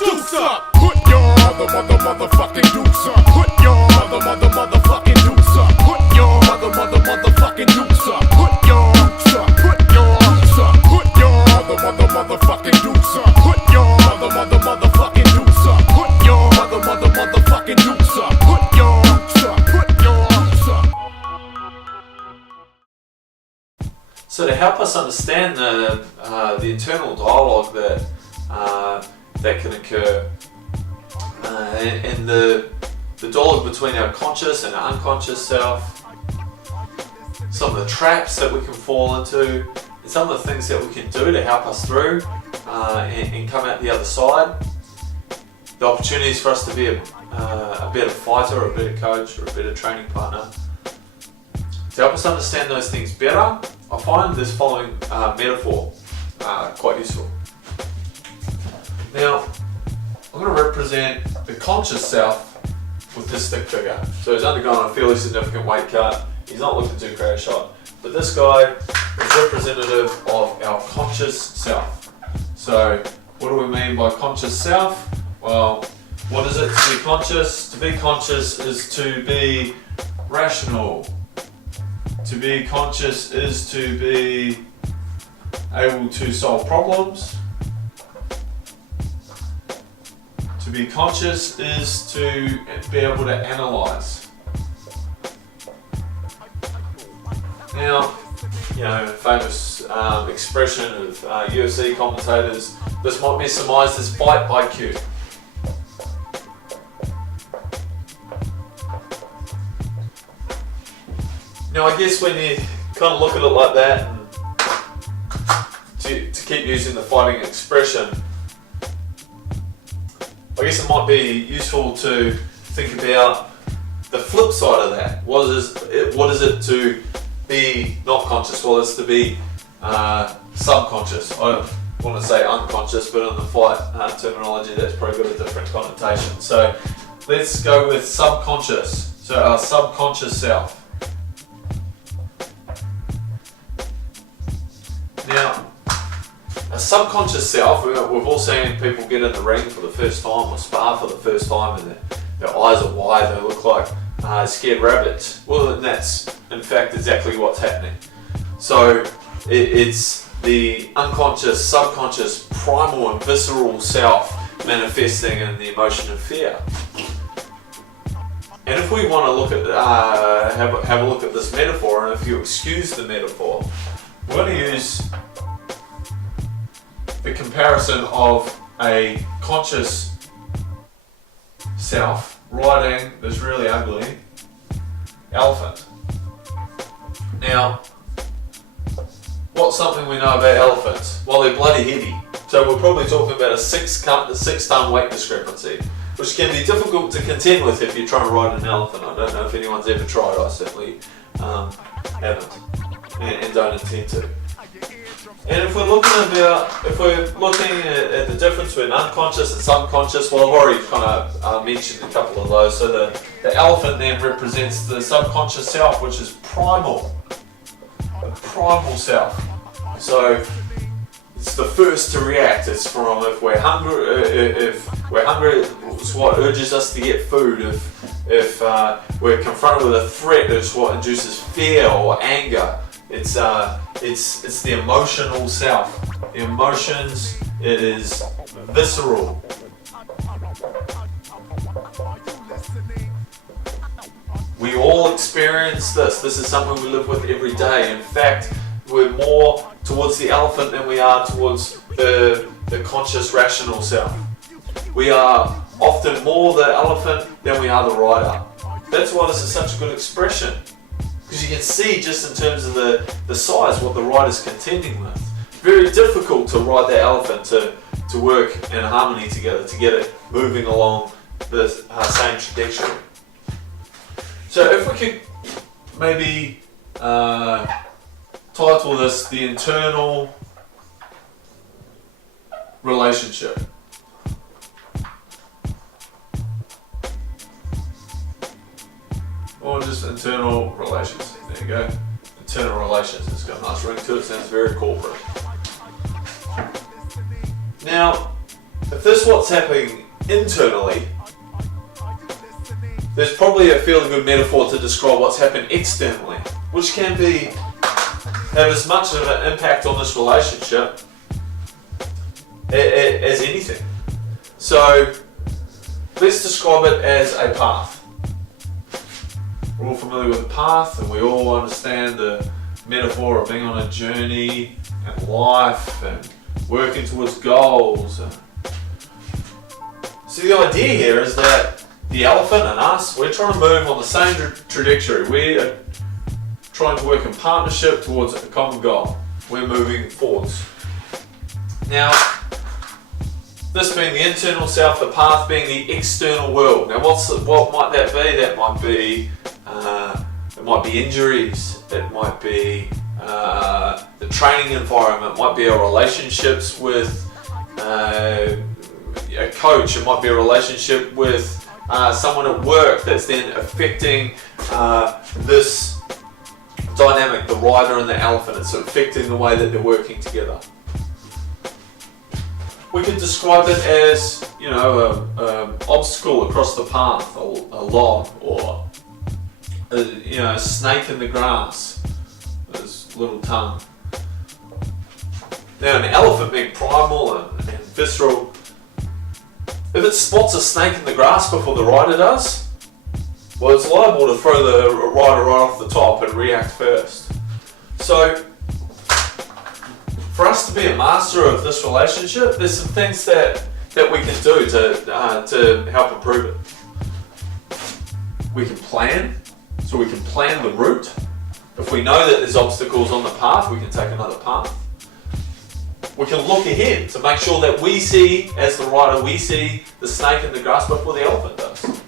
dukes up. Put your motherfucking dukes up. Put your motherfucking dukes up. Put your motherfucking dukes up. Put your dukes up. Put your dukes up. Put your motherfucking dukes up. Put your motherfucking dukes up. Put your motherfucking dukes up. Put your dukes up. Put your dukes up. So to help us understand the internal dialogue that can occur in the dialogue between our conscious and our unconscious self, some of the traps that we can fall into, and some of the things that we can do to help us through and come out the other side, the opportunities for us to be a better fighter, or a better coach, or a better training partner. To help us understand those things better, I find this following metaphor quite useful. Now, I'm going to represent the conscious self with this stick figure. So he's undergone a fairly significant weight cut. He's not looking too crash hot. But this guy is representative of our conscious self. So what do we mean by conscious self? Well, what is it to be conscious? To be conscious is to be rational. To be conscious is to be able to solve problems. To be conscious is to be able to analyze. Now, famous expression of UFC commentators, this might be surmised as fight IQ. Now, I guess when you kind of look at it like that, and to keep using the fighting expression, I guess it might be useful to think about the flip side of that. What is it to be not conscious? Well, it's to be subconscious. I don't want to say unconscious, but in the fight terminology, that's probably got a different connotation. So let's go with subconscious. So our subconscious self. Now, a subconscious self, we've all seen people get in the ring for the first time or spar for the first time, and their eyes are wide, they look like scared rabbits. Well, and that's in fact exactly what's happening. So it's the unconscious, subconscious, primal and visceral self manifesting in the emotion of fear. And if we want to look at have a look at this metaphor, and if you excuse the metaphor, we're going to use the comparison of a conscious self riding this really ugly elephant. Now, what's something we know about elephants? Well, they're bloody heavy. So we're probably talking about a 6 ton weight discrepancy, which can be difficult to contend with if you're trying to ride an elephant. I don't know if anyone's ever tried. I certainly haven't, and don't intend to. And if we're looking at the difference between unconscious and subconscious, well, I've already kind of mentioned a couple of those. So the elephant then represents the subconscious self, which is primal, the primal self. So it's the first to react. It's from if we're hungry, it's what urges us to get food. If we're confronted with a threat, it's what induces fear or anger. It's the emotional self. The emotions, it is visceral. We all experience this. This is something we live with every day. In fact, we're more towards the elephant than we are towards the conscious, rational self. We are often more the elephant than we are the rider. That's why this is such a good expression. Because you can see just in terms of the size what the rider's contending with. Very difficult to ride that elephant to work in harmony together, to get it moving along the same trajectory. So if we could maybe title this the internal relationship. Or just internal relations. There you go. Internal relations. It's got a nice ring to it. Sounds very corporate. Now, if this is what's happening internally, there's probably a fairly good metaphor to describe what's happened externally, which can have as much of an impact on this relationship as anything. So let's describe it as a path. We're all familiar with the path, and we all understand the metaphor of being on a journey and life and working towards goals. So the idea here is that the elephant and us, we're trying to move on the same trajectory. We are trying to work in partnership towards a common goal. We're moving forwards. Now, this being the internal self, the path being the external world. Now, what might that be? That might be it might be injuries. It might be the training environment. It might be our relationships with a coach. It might be a relationship with someone at work that's then affecting this dynamic, the rider and the elephant. It's affecting the way that they're working together. We could describe it as, an obstacle across the path, a log, or a snake in the grass, his little tongue. Now, an elephant being primal and visceral, if it spots a snake in the grass before the rider does, well, it's liable to throw the rider right off the top and react first. So, for us to be a master of this relationship, there's some things that we can do to help improve it. We can plan, so we can plan the route. If we know that there's obstacles on the path, we can take another path. We can look ahead to make sure that we see, as the rider, we see the snake in the grass before the elephant does.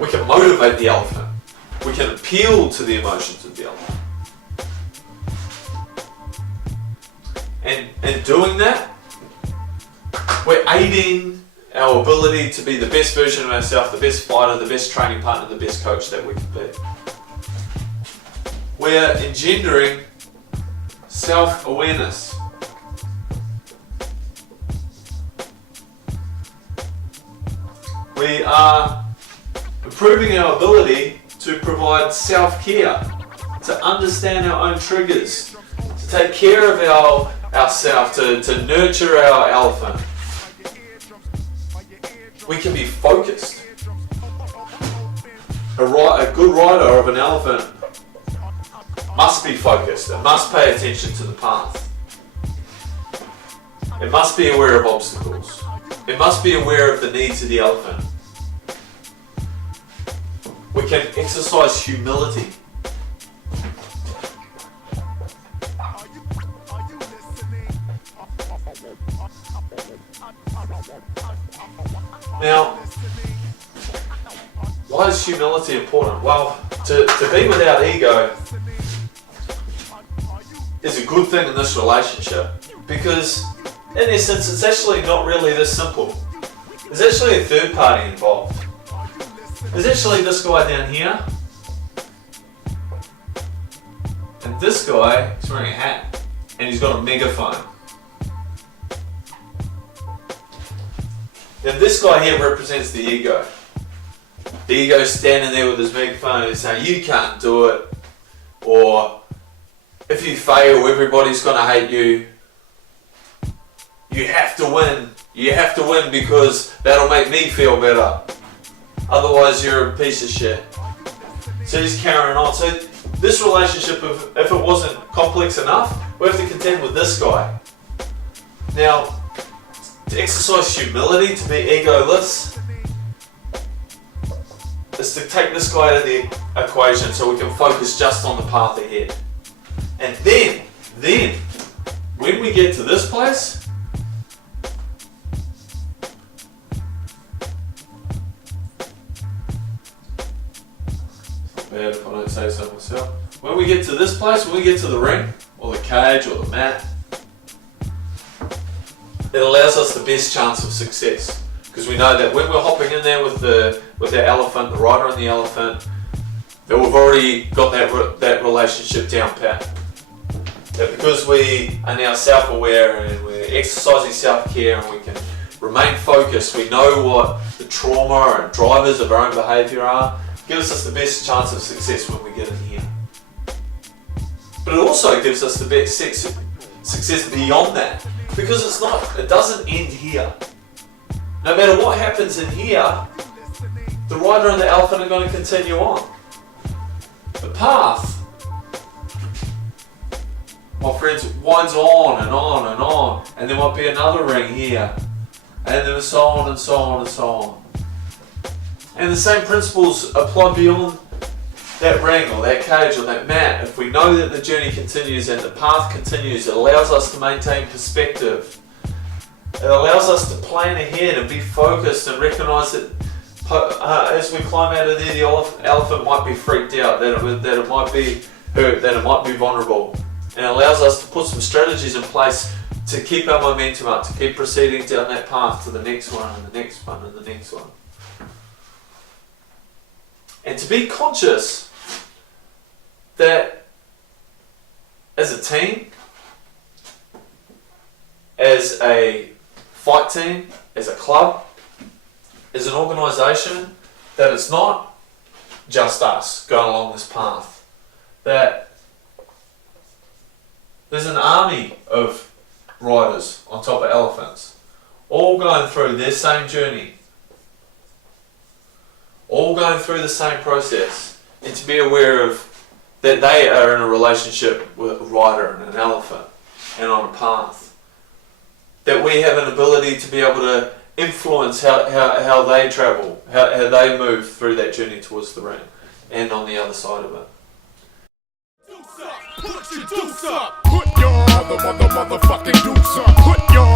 We can motivate the elephant. We can appeal to the emotions of the elephant. And doing that, we're aiding our ability to be the best version of ourselves, the best fighter, the best training partner, the best coach that we can be. We're engendering self-awareness. We are improving our ability to provide self-care, to understand our own triggers, to take care of ourselves, to nurture our elephant. We can be focused. A good rider of an elephant must be focused. It must pay attention to the path. It must be aware of obstacles. It must be aware of the needs of the elephant. We can exercise humility. Now, why is humility important? Well, to be without ego is a good thing in this relationship, because in essence it's actually not really this simple. There's actually a third party involved. There's actually this guy down here, and this guy is wearing a hat, and he's got a megaphone. Now this guy here represents the ego. The ego's standing there with his megaphone and saying, you can't do it, or if you fail, everybody's going to hate you. You have to win. You have to win because that'll make me feel better. Otherwise, you're a piece of shit. So he's carrying on. So this relationship, if it wasn't complex enough, we have to contend with this guy. Now, to exercise humility, to be egoless, is to take this guy out of the equation so we can focus just on the path ahead. And then, when we get to this place, bad if I don't say so myself. When we get to this place, when we get to the ring, or the cage, or the mat, it allows us the best chance of success. Because we know that when we're hopping in there with the elephant, the rider and the elephant, that we've already got that relationship down pat. That because we are now self-aware and we're exercising self-care and we can remain focused, we know what the trauma and drivers of our own behaviour are, gives us the best chance of success when we get in here. But it also gives us the best success beyond that, because it doesn't end here. No matter what happens in here, the rider and the elephant are going to continue on. The path, my friends, winds on and on and on, and there might be another ring here, and then so on and so on and so on. And the same principles apply beyond that ring or that cage or that mat. If we know that the journey continues and the path continues, it allows us to maintain perspective. It allows us to plan ahead and be focused and recognise that as we climb out of there, the elephant might be freaked out, that it might be hurt, that it might be vulnerable. And it allows us to put some strategies in place to keep our momentum up, to keep proceeding down that path to the next one and the next one and the next one. And to be conscious that as a team, as a fight team, as a club, as an organisation, that it's not just us going along this path. That there's an army of riders on top of elephants, all going through their same journey, all going through the same process, and to be aware of that they are in a relationship with a rider and an elephant and on a path. That we have an ability to be able to influence how they travel, how they move through that journey towards the ring and on the other side of it. Put your dukes up. Put your motherfucking dukes up. Put your